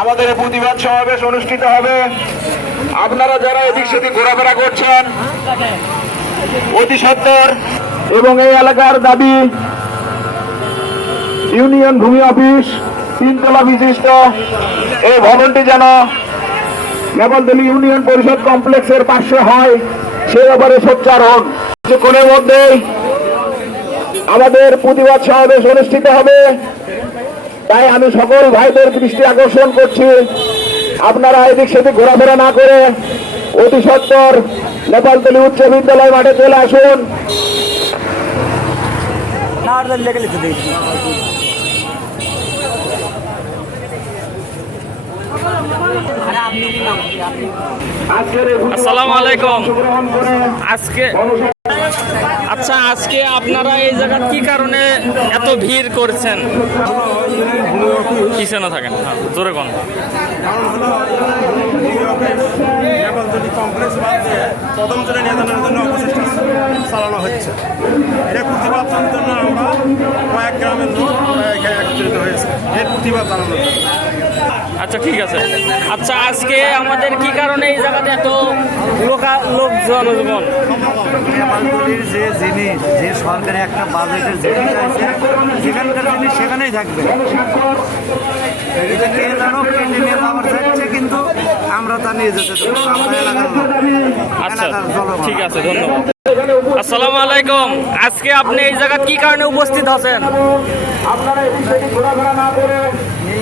আমাদের প্রতিবাদ সমাবেশ অনুষ্ঠিত হবে। আপনারা যারা এদিক সেদিক ঘোরাফেরা করছেন, অতি সত্তর, এবং এই এলাকার দাবি, ইউনিয়ন ভূমি অফিস, তিনতলা বিশিষ্ট, এই ভবনটি যেন নেপালতলি ইউনিয়ন পরিষদ কমপ্লেক্সের পাশে হয় সে ব্যাপারে সোচ্চার হন। কিছুক্ষণের মধ্যেই আমাদের প্রতিবাদ সমাবেশ অনুষ্ঠিত হবে। তাই আমি সকল ভাইদের দৃষ্টি আকর্ষণ করছি। আপনারা এদিক সেদিক ঘোরাফেরা না করে অতি সত্তর নেপালতলি উচ্চ বিদ্যালয় মাঠে চলে আসুন। আসসালামু আলাইকুম। আজকে আচ্ছা আজকে আপনারা এই জায়গা কি কারণে এত ভিড় করছেন? কিসে না থাকেন? হ্যাঁ, জোরে কোন প্রথম জনে নিয়ে জন্য অপচেষ্টা চালানো হচ্ছে এটা প্রতিবাদ জানানোর জন্য আমরা কয়েক গ্রামের লোক একত্রিত হয়েছে। এর প্রতিবাদ জানানোর জন্য। আচ্ছা ঠিক আছে। আচ্ছা আজকে আমাদের কি কারণে এই জায়গাতে এত লোকা লোক জনজীবন যে জিনিস যে সরকারি একটা বাজেটের জিনিস আছে সেখানকার জিনিস সেখানেই থাকবে। এটা কে জানো কেটে নিয়ে যাওয়ার চাচ্ছে কিন্তু আমরা তা নিয়ে যেতে আমরা এলাকার আচ্ছা ঠিক আছে ধন্যবাদ। আসসালামু আলাইকুম। আজকে আপনি এই জায়গা কি কারণে উপস্থিত আছেন? আপনারা এদিক সেদিক ঘোরাফেরা না করে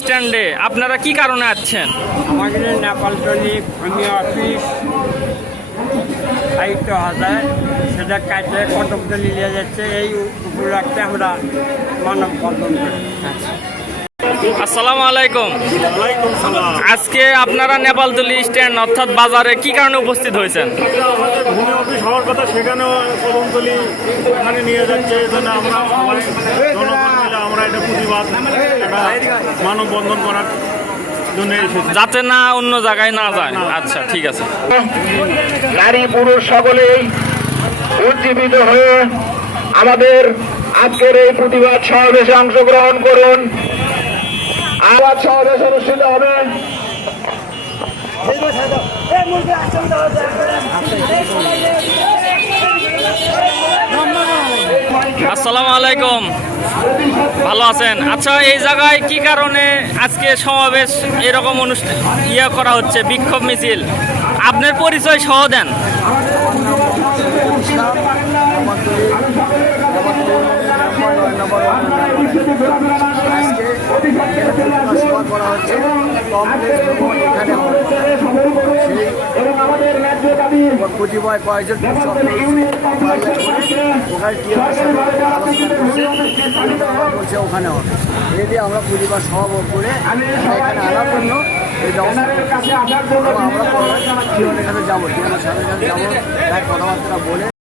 স্ট্যান্ডে আপনারা কি কারণে আসছেন? আমাদের নেপালতলি ভূমি অফিস সাহিত্য হাজার। সেটা কাটে কটকতলি নিয়ে যাচ্ছে। এই উপলক্ষে আমরা মানব বন্ধন করি। আসসালামু আলাইকুম। সালাম। আজকে আপনারা নেপালতলি স্ট্যান্ড অর্থাৎ বাজারে কি কারণে উপস্থিত হয়েছেন? আমাদের ভূমি অফিস হওয়ার কথা সেখানেও কদমতলি ওখানে নিয়ে যাচ্ছে। আমরা আমরা এটা প্রতিবাদ মানববন্ধন করার যাতে না অন্য জায়গায় না যায়। আচ্ছা ঠিক আছে। নারী পুরুষ সকলেই উজ্জীবিত হয়ে আমাদের আজকের এই প্রতিবাদ সমাবেশে অংশগ্রহণ করুন। আবাদ সমাবেশ অনুষ্ঠিত হবে। আসসালামু আলাইকুম। ভালো আছেন? আচ্ছা এই জায়গায় কি কারণে আজকে সমাবেশ এরকম অনুষ্ঠান ইয়ে করা হচ্ছে বিক্ষোভ মিছিল? আপনার পরিচয় সহ দেন। কয়েকজন ওখানে কি বলছে ওখানে হবে। যদি আমরা পরিবার সব করে এখানে আনার জন্য এই ব্যবস্থা করছি। কাছে আমরা পরে এখানে যাব। টিএমের সাথে যাব। তাই কথাবার্তা বলে